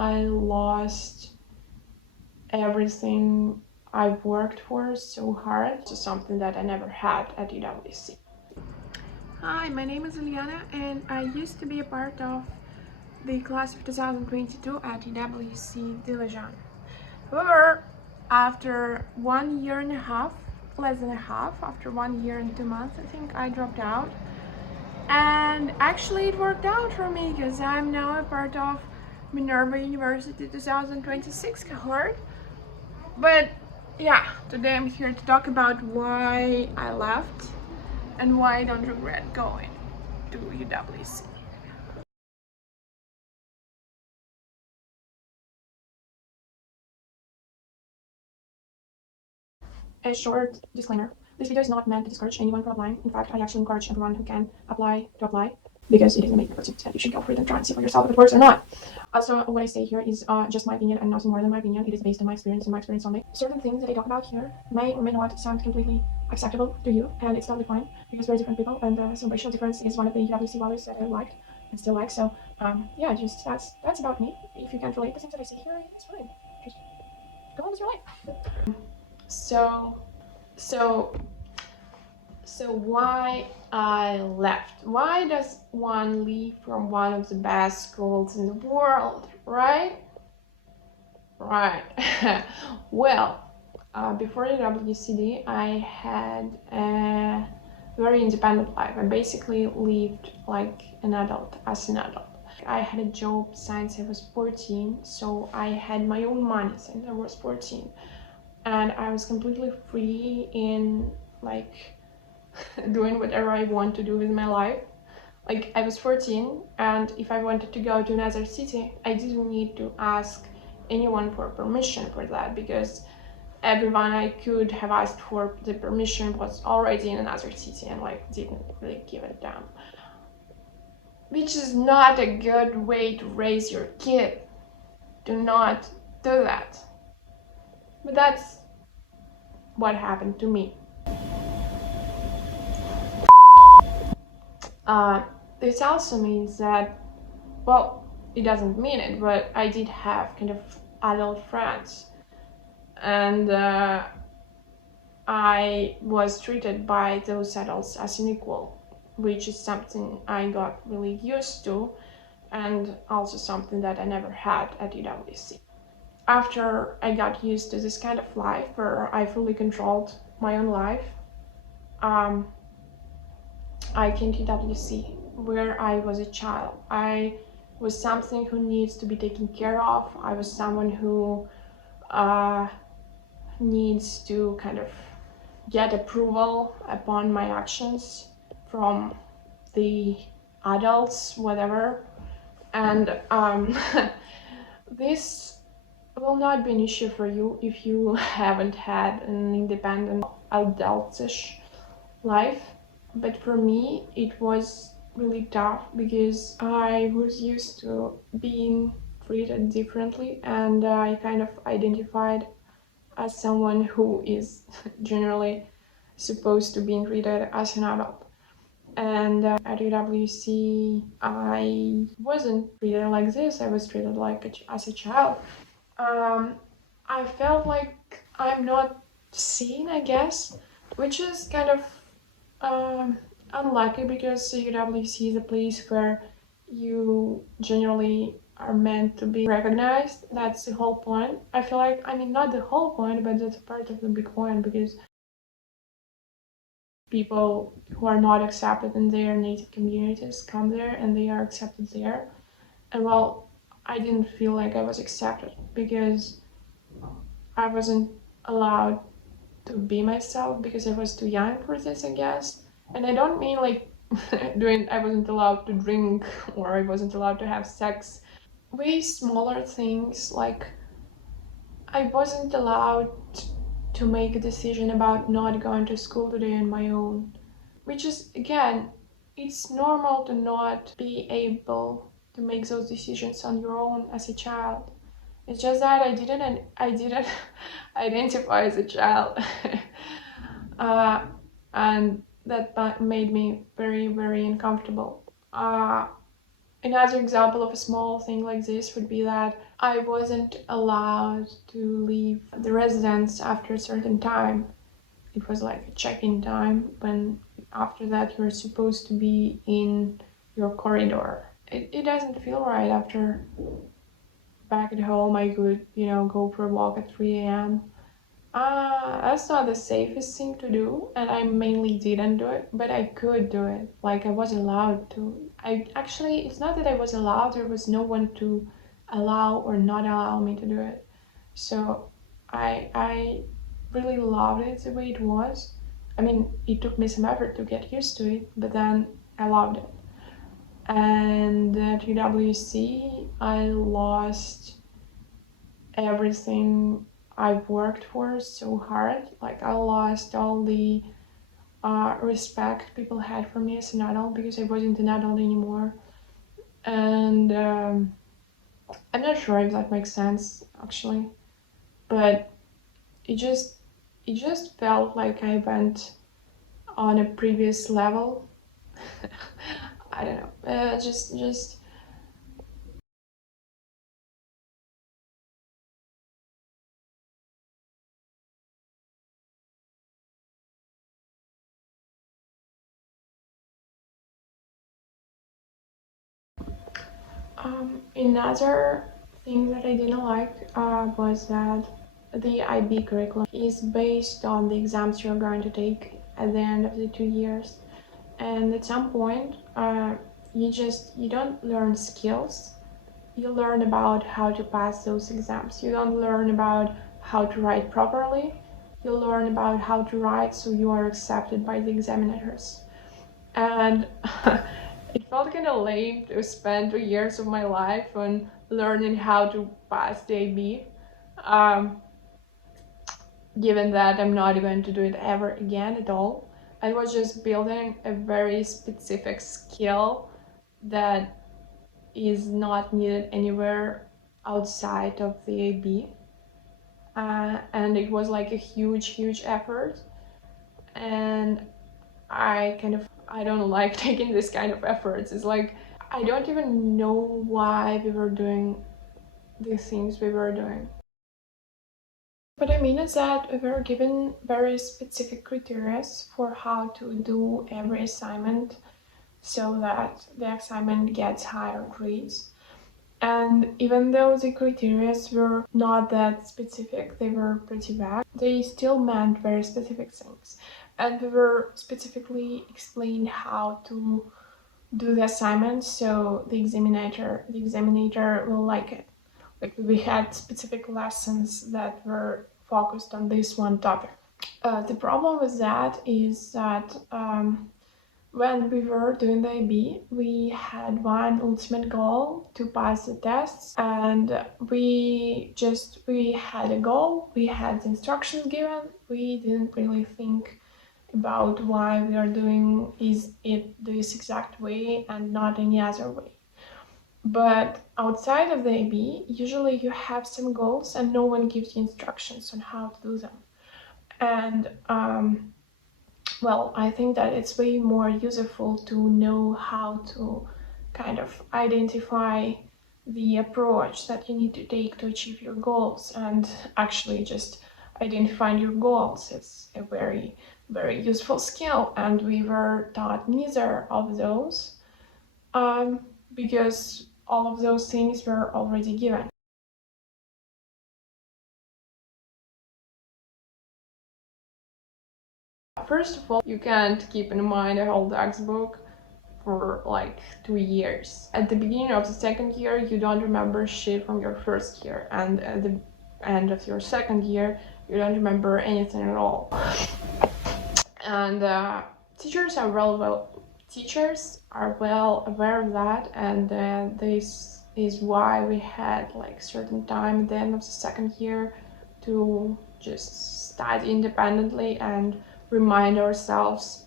I lost everything I've worked for so hard to something that I never had at UWC. Hi, my name is Uliana and I used to be a part of the class of 2022 at UWC Dilijan. However, after 1 year and a half, less than a half, after 1 year and 2 months, I think I dropped out. And actually it worked out for me because I'm now a part of Minerva University 2026 cohort. But yeah, today I'm here to talk about why I left and why I don't regret going to UWC. A short disclaimer. This video is not meant to discourage anyone from applying. In fact, I actually encourage everyone who can apply to apply because it is amazing opportunity and you should go for it and try and see for yourself if it works or not. Also, what I say here is just my opinion and nothing more than my opinion. It is based on my experience and my experience only. Certain things that I talk about here may or may not sound completely acceptable to you, and it's totally fine because we're different people, and celebration difference is one of the UWC values that I liked and still like. So yeah, just that's about me. If you can't relate to things that I say here, it's fine. Just go on with your life. So so why I left? Why does one leave from one of the best schools in the world, right? Right. Well, before the WCD, I had a very independent life. I basically lived like an adult, as an adult. I had a job since I was 14, so I had my own money since I was 14. And I was completely free in like doing whatever I want to do with my life. Like I was 14, and if I wanted to go to another city, I didn't need to ask anyone for permission for that because everyone I could have asked for the permission was already in another city and like didn't really give it down. Which is not a good way to raise your kid. Do not do that. But that's what happened to me. This also means that, well, it doesn't mean it, but I did have kind of adult friends, and I was treated by those adults as an equal, which is something I got really used to, and also something that I never had at UWC. After I got used to this kind of life where I fully controlled my own life, I came to UWC where I was a child. I was something who needs to be taken care of. I was someone who needs to kind of get approval upon my actions from the adults, whatever. And this will not be an issue for you if you haven't had an independent adultish life. But for me, it was really tough because I was used to being treated differently, and I kind of identified as someone who is generally supposed to be treated as an adult. And at UWC, I wasn't treated like this. I was treated like as a child. I felt like I'm not seen, I guess, which is kind of unlucky because UWC is a place where you generally are meant to be recognized. That's the whole point. I feel like, I mean, not the whole point, but that's part of the big point because people who are not accepted in their native communities come there and they are accepted there. And well, I didn't feel like I was accepted because I wasn't allowed to be myself because I was too young for this, I guess. And I don't mean like I wasn't allowed to drink or I wasn't allowed to have sex. Way smaller things, like I wasn't allowed to make a decision about not going to school today on my own. Which is, again, it's normal to not be able to make those decisions on your own as a child. It's just that I didn't identify as a child. And that made me very, very uncomfortable. Another example of a small thing like this would be that I wasn't allowed to leave the residence after a certain time. It was like a check-in time, when after that you're supposed to be in your corridor. It doesn't feel right after back at home I could, go for a walk at 3 a.m. That's not the safest thing to do, and I mainly didn't do it, but I could do it. Like, I was allowed to. It's not that I was allowed, there was no one to allow or not allow me to do it. So I really loved it the way it was. I mean, it took me some effort to get used to it, but then I loved it. And at UWC, I lost everything I've worked for so hard. Like, I lost all the respect people had for me as an adult, because I wasn't an adult anymore. And I'm not sure if that makes sense, actually, but it just felt like I went on a previous level. I don't know. Just Another thing that I didn't like was that the IB curriculum is based on the exams you're going to take at the end of the 2 years, and at some point, you don't learn skills. You learn about how to pass those exams. You don't learn about how to write properly. You learn about how to write so you are accepted by the examinators. And it felt kind of lame to spend 2 years of my life on learning how to pass the AB, um, given that I'm not going to do it ever again at all. I was just building a very specific skill that is not needed anywhere outside of the AB. And it was like a huge effort. And I don't like taking this kind of efforts. It's like, I don't even know why we were doing the things we were doing. What I mean is that we were given very specific criteria for how to do every assignment so that the assignment gets higher grades. And even though the criteria were not that specific, they were pretty vague, they still meant very specific things. And we were specifically explained how to do the assignment so the examiner will like it. Like, we had specific lessons that were focused on this one topic. The problem with that is that when we were doing the IB, we had one ultimate goal to pass the tests, and we had a goal, we had the instructions given, we didn't really think about why we are doing it this exact way and not any other way. But outside of the IB, usually you have some goals and no one gives you instructions on how to do them. And well, I think that it's way more useful to know how to kind of identify the approach that you need to take to achieve your goals, and actually just identifying your goals is a very useful skill, and we were taught neither of those because all of those things were already given. First of all, you can't keep in mind a whole textbook for like 2 years. At the beginning of the second year, you don't remember shit from your first year, and at the end of your second year, you don't remember anything at all. And teachers are well aware of that, and this is why we had like certain time at the end of the second year to just study independently and remind ourselves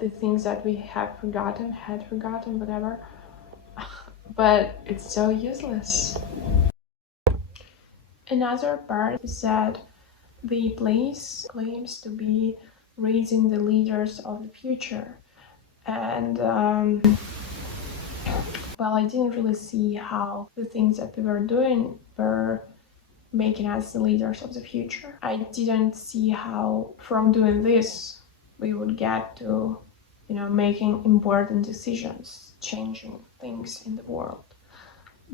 the things that we had forgotten, whatever. But it's so useless. Another part is that the place claims to be raising the leaders of the future, and well, I didn't really see how the things that we were doing were making us the leaders of the future. I didn't see how from doing this we would get to, making important decisions, changing things in the world.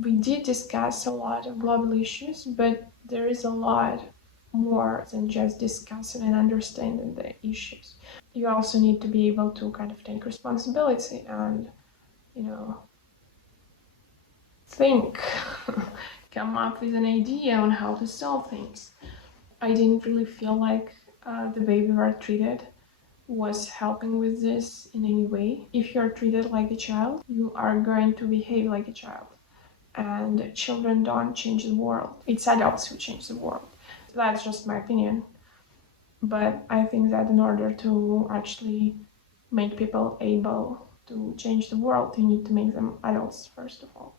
We did discuss a lot of global issues, but there is a lot more than just discussing and understanding the issues. You also need to be able to kind of take responsibility and, think, come up with an idea on how to solve things. I didn't really feel like the way we were treated was helping with this in any way. If you're treated like a child, you are going to behave like a child. And children don't change the world. It's adults who change the world. That's just my opinion. But I think that in order to actually make people able to change the world, you need to make them adults, first of all.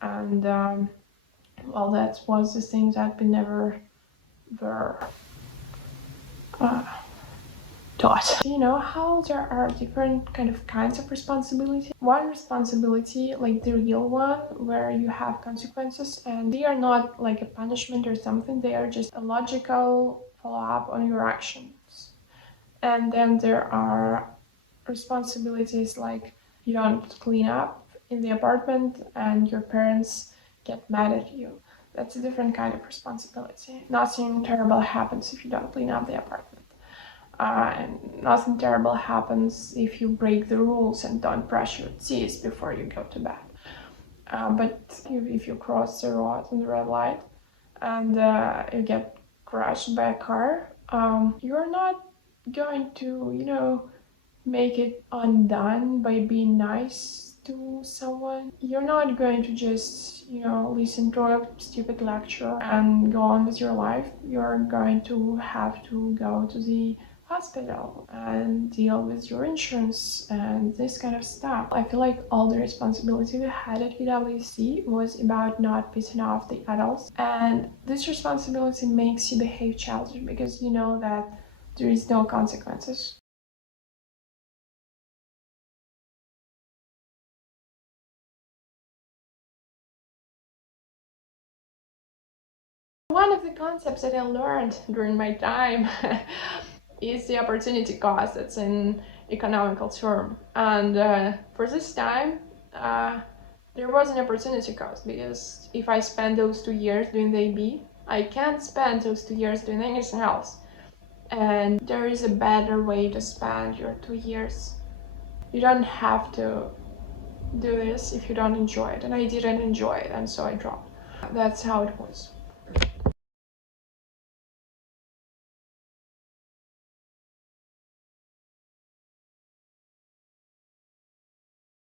And well, that was the thing that we never were taught. You know how there are different kind of kinds of responsibility? One responsibility, like the real one, where you have consequences, and they are not like a punishment or something, they are just a logical follow-up on your actions. And then there are responsibilities like you don't clean up in the apartment and your parents get mad at you. That's a different kind of responsibility. Nothing terrible happens if you don't clean up the apartment. And nothing terrible happens if you break the rules and don't brush your teeth before you go to bed. But if you cross the road on the red light and you get crushed by a car, you're not going to, make it undone by being nice to someone. You're not going to just, listen to a stupid lecture and go on with your life. You're going to have to go to the hospital and deal with your insurance and this kind of stuff. I feel like all the responsibility we had at UWC was about not pissing off the adults, and this responsibility makes you behave childish because you know that there is no consequences. One of the concepts that I learned during my time is the opportunity cost. That's an economical term. And for this time, there was an opportunity cost because if I spend those 2 years doing the AB, I can't spend those 2 years doing anything else. And there is a better way to spend your 2 years. You don't have to do this if you don't enjoy it. And I didn't enjoy it, and so I dropped. That's how it was.